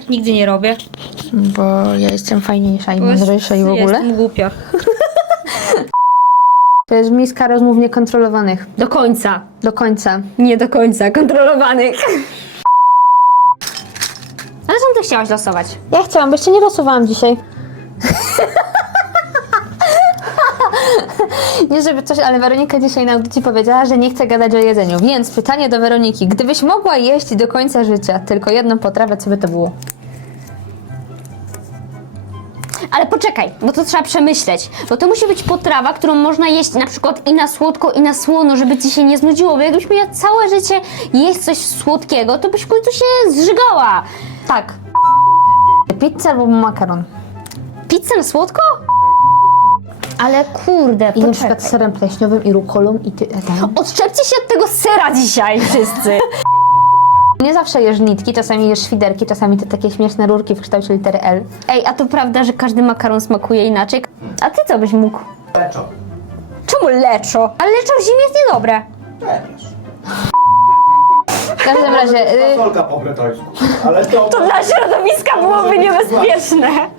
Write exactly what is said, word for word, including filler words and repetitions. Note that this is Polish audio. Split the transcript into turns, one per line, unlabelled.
nigdy nie robię.
Bo ja jestem fajniejsza i
Bo jest-
mądrzejsza i w ogóle.
Jestem głupia.
To jest miska rozmów niekontrolowanych.
Do końca.
Do końca.
Nie do końca, kontrolowanych. Ale czym ty chciałaś losować?
Ja chciałam, bo jeszcze nie losowałam dzisiaj. Nie żeby coś, ale Weronika dzisiaj na audycji powiedziała, że nie chce gadać o jedzeniu. Więc pytanie do Weroniki. Gdybyś mogła jeść do końca życia tylko jedną potrawę, co by to było?
Ale poczekaj, bo to trzeba przemyśleć. Bo to musi być potrawa, którą można jeść na przykład i na słodko, i na słono, żeby ci się nie znudziło. Bo jakbyś miała całe życie jeść coś słodkiego, to byś w końcu się zżygała.
Tak. Pizza albo makaron.
Pizzę na słodko? Ale kurde,
I na przykład
poczekaj.
z serem pleśniowym i rukolą i ty... Tam.
Odczepcie się od tego sera dzisiaj wszyscy.
Nie zawsze jesz nitki, czasami jesz świderki, czasami te takie śmieszne rurki w kształcie litery L.
Ej, a to prawda, że każdy makaron smakuje inaczej? A ty co byś mógł?
Leczo.
Czemu leczo? Ale leczo w zimie jest niedobre.
Też.
W każdym razie... Y
Fasolka po bretońsku. Ale to...
To dla środowiska byłoby niebezpieczne.